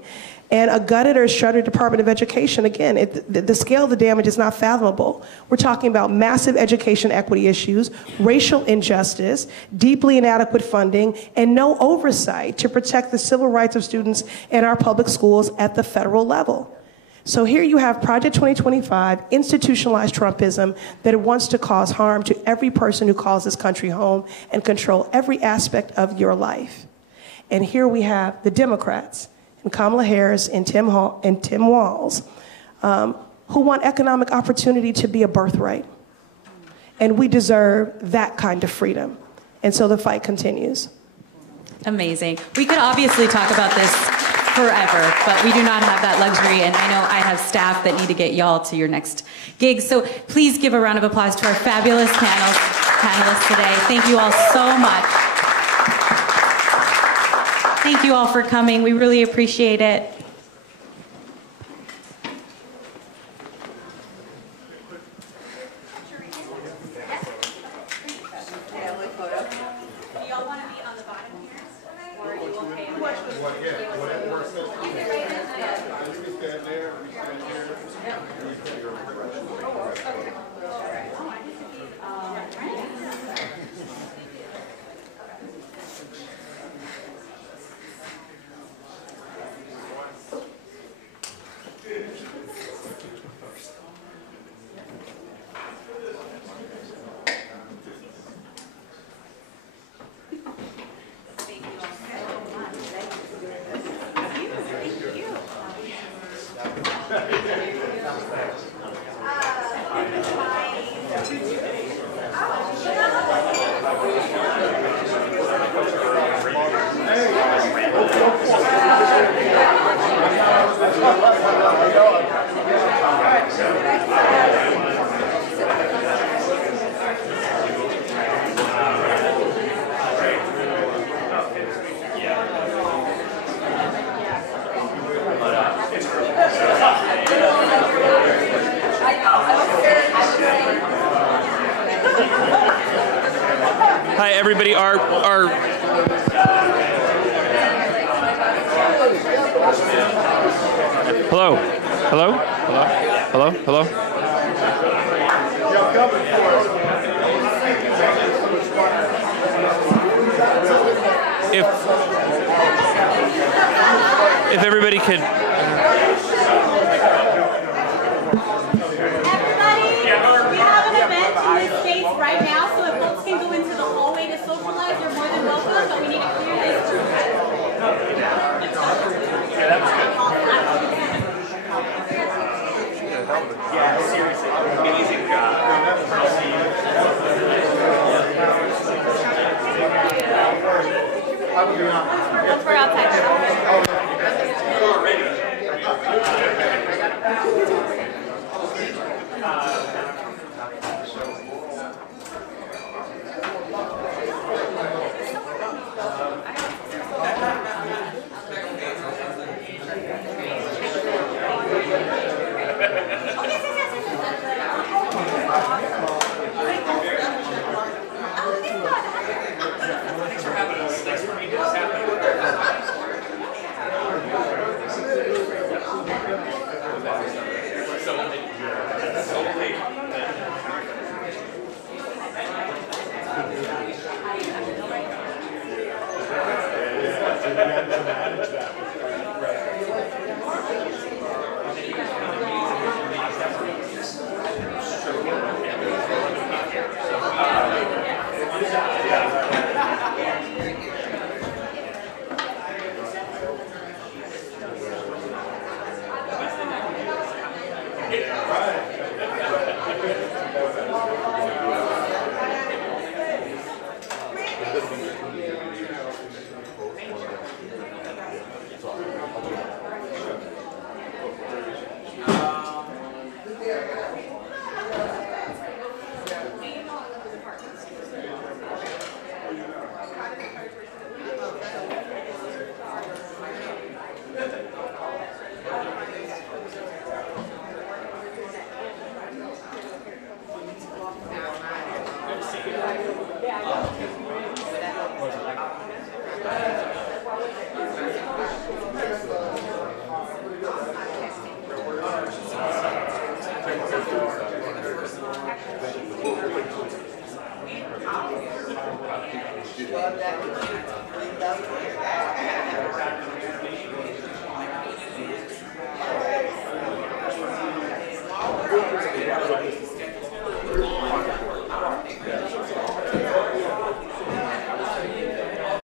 And a gutted or shuttered Department of Education, again, the scale of the damage is not fathomable. We're talking about massive education equity issues, racial injustice, deeply inadequate funding, and no oversight to protect the civil rights of students in our public schools at the federal level. So here you have Project 2025, institutionalized Trumpism that wants to cause harm to every person who calls this country home and control every aspect of your life. And here we have the Democrats, and Kamala Harris and Tim Walz, who want economic opportunity to be a birthright. And we deserve that kind of freedom. And so the fight continues. Amazing. We could obviously talk about this forever, but we do not have that luxury, and I know I have staff that need to get y'all to your next gig. So please give a round of applause to our fabulous panelists today. Thank you all so much. Thank you all for coming. We really appreciate it. Hi, everybody. Our hello, hello, hello, hello, hello. If everybody could. Right now, so if folks can go into the hallway to socialize, you're more than welcome, but we need to clear this room. Yeah, that was good. Yeah, seriously, amazing job. Look for outside. Right.